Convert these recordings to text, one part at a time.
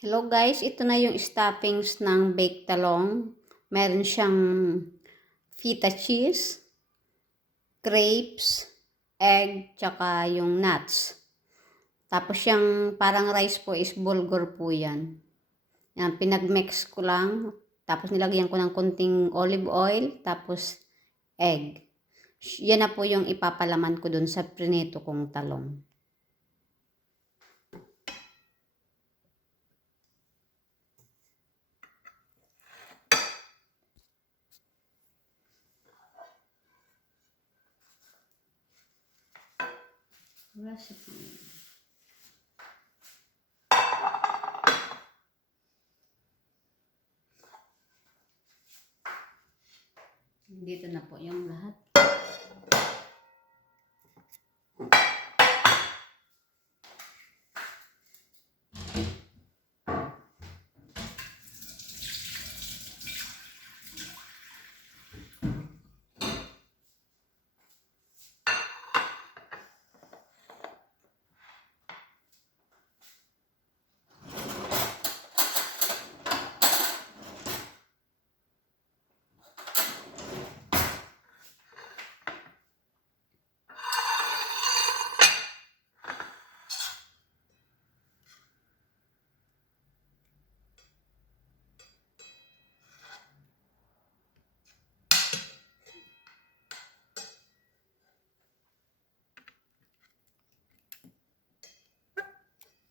Hello guys, ito na yung stuffings ng baked talong. Meron siyang feta cheese, grapes, egg, tsaka yung nuts. Tapos yung parang rice po is bulgur po yan. Yan, pinag-mix ko lang. Tapos nilagyan ko ng konting olive oil, tapos egg. Yan na po yung ipapalaman ko dun sa prinito kong talong. Recipe. Dito na po yung lahat.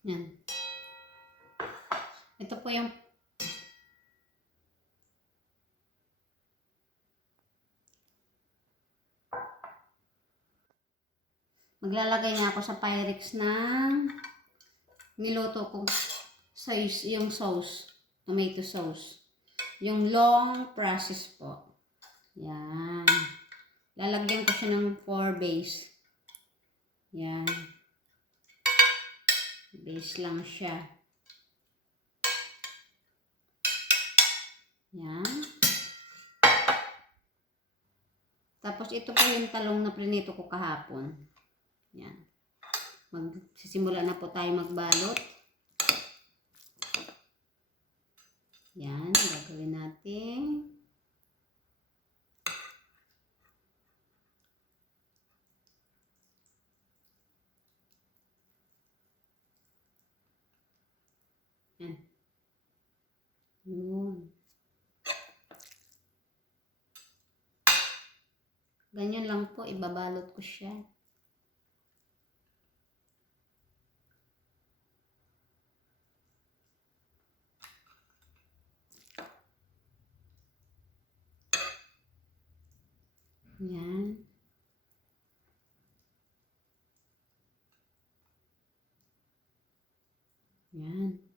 Yan. Ito po yung maglalagay na ako sa Pyrex ng niluto kong sauce, yung sauce, tomato sauce. Yung long process po. Yan. Lalagyan ko siya ng 4 base. Yan. Base lang siya. Yan. Tapos ito po yung talong na prinito ko kahapon. Yan. Magsisimula na po tayo magbalot. Yan. Gagawin natin. Yan. Yun. Ganyan lang po, ibabalot ko siya. Yan. Yan.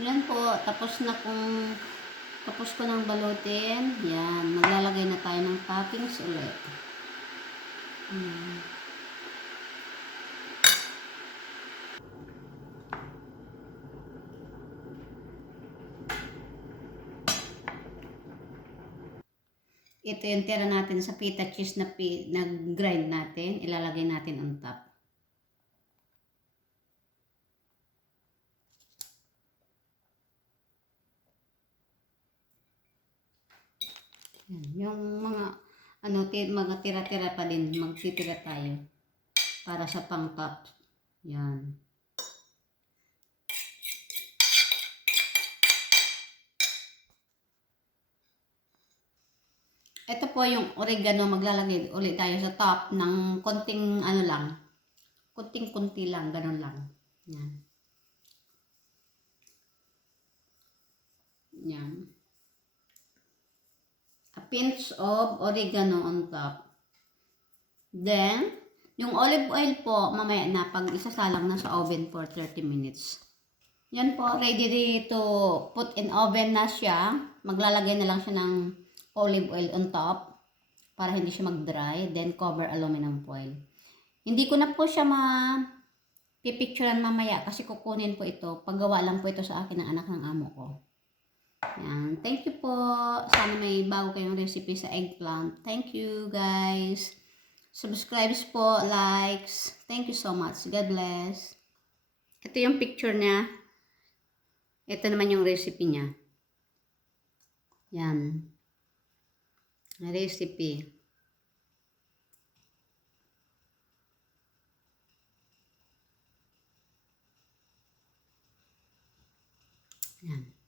Yan po, tapos ko ng balutin. Yan, maglalagay na tayo ng toppings ulit. Ito yung tira natin sa pita cheese na grind natin. Ilalagay natin on top. Yan, yung mga tira-tira pa din, magtitira tayo para sa pang top. Yan. Ito po yung oregano, maglalagay ulit tayo sa top ng konting ano lang. Konting-kunti lang, ganun lang. Yan. Yan. A pinch of oregano on top. Then, yung olive oil po, mamaya na pag isasalang na sa oven for 30 minutes. Yan po, ready to put in oven na siya. Maglalagay na lang siya ng olive oil on top para hindi siya mag-dry. Then, cover aluminum foil. Hindi ko na po siya pipicturean mamaya kasi kukunin po ito. Paggawa lang po ito sa akin ng anak ng amo ko. Yan. Thank you po. Sana may bago kayong recipe sa eggplant. Thank you guys. Subscribes po, likes. Thank you so much. God bless. Ito yung picture niya. Ito naman yung recipe niya. Yan. Recipe. Yan.